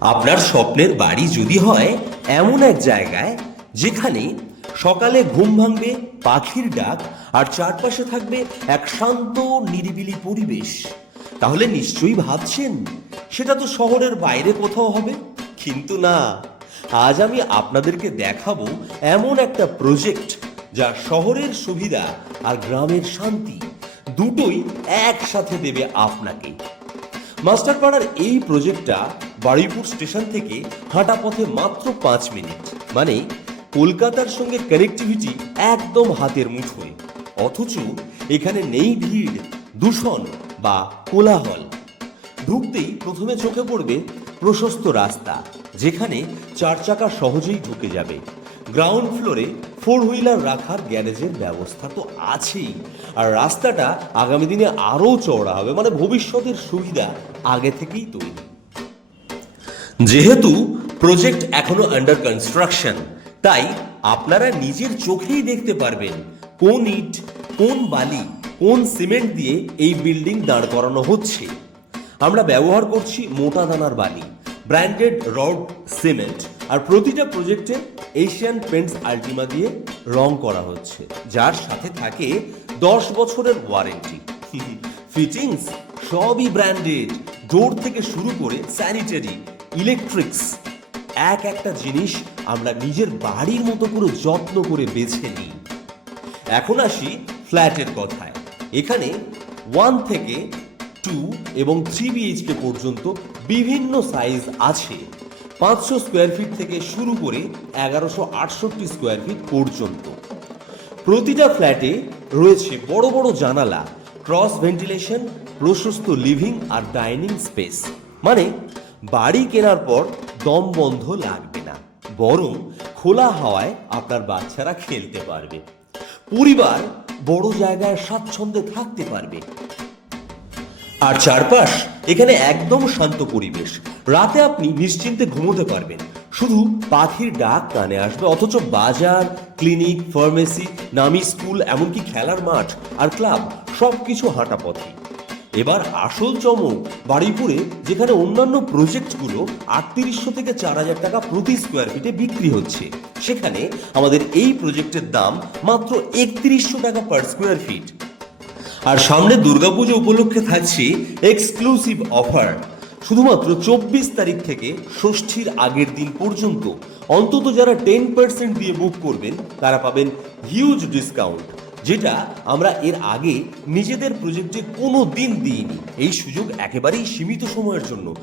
আপনার স্বপ্নের বাড়ি যদি হয় এমন এক জায়গায় যেখানে সকালে ঘুম ভাঙবে, পাখির ডাক, আর চারপাশে থাকবে এক শান্ত, নিরিবিলি পরিবেশ। তাহলে নিশ্চয়ই ভাবছেন, সেটা তো শহরের বাইরে কোথাও হবে? কিন্তু না, আজ আমি আপনাদেরকে দেখাবো এমন একটা প্রজেক্ট যা শহরের সুবিধা আর গ্রামের শান্তি দুটোই একসাথে দেবে আপনাকে। মাস্টারপাড়ার এই প্রজেক্টটা বারুইপুর স্টেশন থেকে হাঁটা পথে মাত্র পাঁচ মিনিট। মানে কলকাতার সঙ্গে কানেক্টিভিটি একদম হাতের মুঠোয়। অথচ এখানে নেই ভিড়, দূষণ বা কোলাহল। ঢুকতেই প্রথমে চোখে পড়বে প্রশস্ত রাস্তা, যেখানে চার চাকা সহজেই ঢুকে যাবে। গ্রাউন্ড ফ্লোরে ফোর হুইলার রাখার গ্যারেজের ব্যবস্থা তো আছেই। আর রাস্তাটা আগামী দিনে আরও চওড়া হবে মানে ভবিষ্যতের সুবিধা আগে থেকেই তৈরি। যেহেতু প্রজেক্ট এখনও আন্ডার কনস্ট্রাকশন তাই আপনারা নিজের চোখেই দেখতে পারবেন কোন ইট, কোন বালি, কোন সিমেন্ট দিয়ে এই বিল্ডিং দাঁড় করানো হচ্ছে। আমরা ব্যবহার করছি মোটা দানার বালি ব্র্যান্ডেড রড সিমেন্ট আর প্রতিটা প্রজেক্টে এশিয়ান পেন্টস আল্টিমা দিয়ে রং করা হচ্ছে, যার সাথে থাকে দশ বছরের ওয়ারেন্টি ফিটিংস সবই ব্র্যান্ডেড ডোর থেকে শুরু করে স্যানিটারি ইলেকট্রিক্স এক একটা জিনিস আমরা নিজের বাড়ির মতো করে যত্ন করে বেছে নিই। এখন আসি ফ্ল্যাটের কথায়। এখানে ওয়ান থেকে টু এবং থ্রি বিএইচকে পর্যন্ত বিভিন্ন সাইজ আছে। পাঁচশো স্কোয়ার ফিট থেকে শুরু করে এগারোশো আটষট্টি স্কোয়ার ফিট পর্যন্ত। প্রতিটা ফ্ল্যাটে রয়েছে বড় বড় জানালা ক্রস ভেন্টিলেশন প্রশস্ত লিভিং আর ডাইনিং স্পেস মানে বাড়ি কেনার পর দম বন্ধ লাগবে না। বরং খোলা হাওয়ায় আপনার বাচ্চারা খেলতে পারবে। পরিবার বড় জায়গায় স্বাচ্ছন্দ্যে থাকতে পারবে। আর চারপাশ এখানে একদম শান্ত পরিবেশ। রাতে আপনি নিশ্চিন্তে ঘুমোতে পারবেন। শুধু পাখির ডাক কানে আসবে, অথচ বাজার, ক্লিনিক, ফার্মেসি, নামি স্কুল, এমনকি খেলার মাঠ আর ক্লাব সবকিছু হাঁটা পথে এবার আসল চমক বাড়িপুরে, যেখানে অন্যান্য প্রজেক্টগুলো আটত্রিশশো থেকে চার হাজার টাকা প্রতি স্কোয়ার ফিটে বিক্রি হচ্ছে। সেখানে আমাদের এই প্রজেক্টের দাম মাত্র একত্রিশশো টাকা পার স্কোয়ার ফিট আর সামনে দুর্গাপুজো উপলক্ষে থাকছে এক্সক্লুসিভ অফার শুধুমাত্র চব্বিশ তারিখ থেকে ষষ্ঠীর আগের দিন পর্যন্ত অন্তত যারা টেন পার্সেন্ট দিয়ে বুক করবেন, তারা পাবেন হিউজ ডিসকাউন্ট যেটা আমরা এর আগে নিজেদের প্রজেক্টে কোনো দিন দিইনি। এই সুযোগ একেবারেই সীমিত সময়ের জন্য।